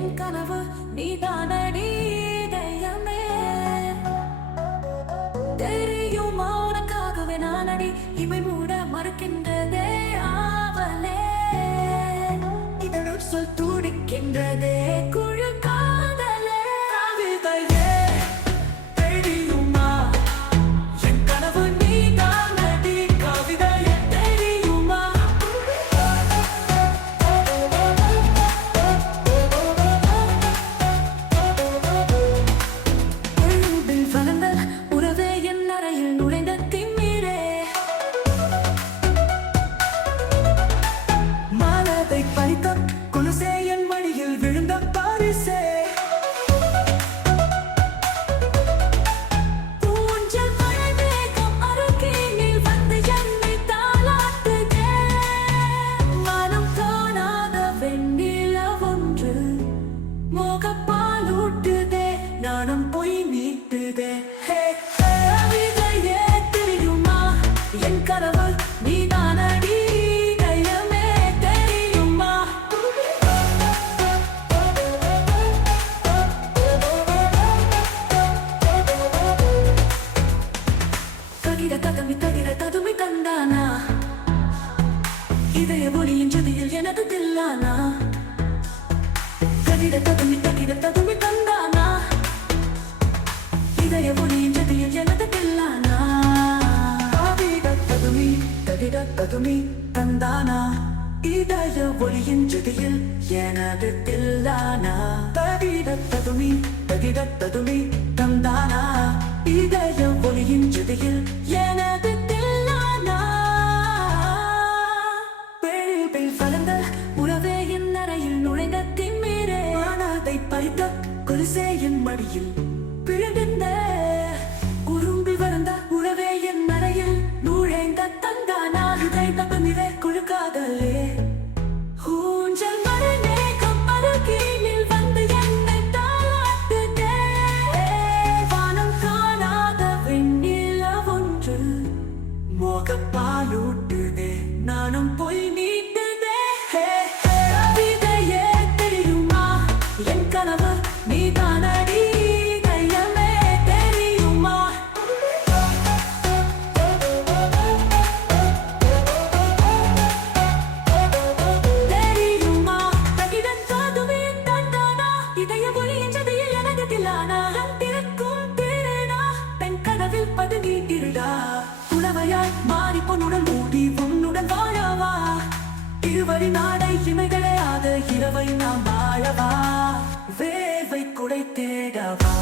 என் கனவு நீதானடி இதயமே. தெரியுமா உனக்காகவே நானடி இமை மூட மறுக்கின்றதே ஆவலே. இதழ் சொல் துடிக்கின்றதே குழு காதலே. கவிதையே தெரியுமா என் கனவு நீதானடி. கவிதையே தெரியுமா எழும்பில் வளர்ந்த உறவே என் அறையில் நுழைந்த திமிரே. மனதை பறித்த கொலுசே என் மடியில் விழுந்த பரிசே. ஊஞ்சல் மழை மேகம் அருகினில் வந்து என்னை தாலாட்டுதே. மனம் காணாத வெண்ணிலவொன்று மோகப்பாலூட்டுதே. நானும் பொய் நீட்டுதே. கவிதையே தெரியுமா என் கனவு நீதானடி இதயமே. தெரியுமா தகிட ததுமி தந்தானா இதய ஒளியின் ஜதியில் எனது தில்லானா. தகிட ததுமி தந்தானா இதய ஒளியின் ஜதியில் எனது தில்லானா. தகிட ததுமி தந்தானா இதய ஒளியின் ஜதியில் எனது தில்லானா. தகிட ததுமி தந்தானா இதய ஒளியின் ஜதியில் எனது தில்லானா. பேழில் வளர்ந்த உறவே என் அறையில் நுழைந்த திமிரே. மனதை பறித்த கொலுசே என் மடியில் விழுந்த உரும்பி வளர்ந்த உறவே என் அறையில் நுழைந்த தந்தானா. இதை தப்பமிலே குழுக்காதலே. ஊஞ்சல் மழை மேகம் அருகினில் வந்து என்னை தாலாட்டுதே. வானம் காணாத வெண்ணிலவொன்று மோகப்பாலூட்டுதே. நானும் பொய் நீட்டுதே. கவிதையே தெரியுமா என் கனவு நீதானடி இதயமே. தெரியுமா தெரியுமா தகிட ததுமி தந்தானா இதய ஒளியின் ஜதியில் எனது தில்லானா. திறக்கும் திருடா பெண் கனவில் பதுங்கி இருடா. உணவையாய் மாறி பொன்னுடன் மூடி உன்னுடன் வாழவா. இருவரி நாடை இமைகளையாத இரவை நாம் வாழவா. வேவை குடை தேடவா.